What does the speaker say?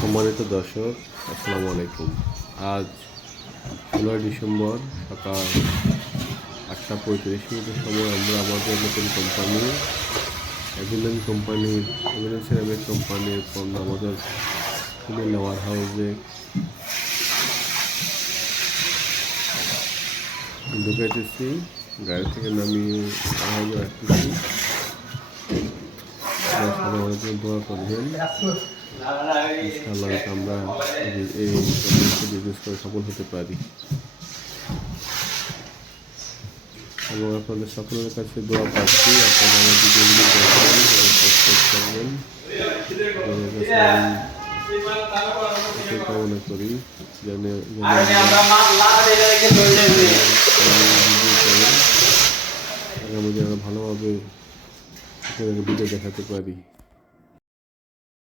সম্মানিত দর্শক, আসসালামু আলাইকুম। আজ 16 ডিসেম্বর সকাল 8:35 সময় আমরা আমাদের নতুন কোম্পানি এভিডেন্স সিরামিক কোম্পানির পণ্য আমাদের কুমিল্লা ওয়ার হাউসে ঢুকাইতেছি। গাড়ি থেকে নামিয়ে হাউসে রাখতেছি। সবাই আমাদের জন্য দোয়া করবেন। ইনশাআল্লাহ আমরা এই বিজনেস করে সফল হতে পারি এবং আপনাদের সকলের কাছে দোয়া পাচ্ছি। আপনারা আমার ভিডিওগুলি দেখবেন এবং সাবস্ক্রাইব করবেন। আমি কামনা করি যেন আগামী দিনে ভালোভাবে ভিডিও দেখাতে পারি।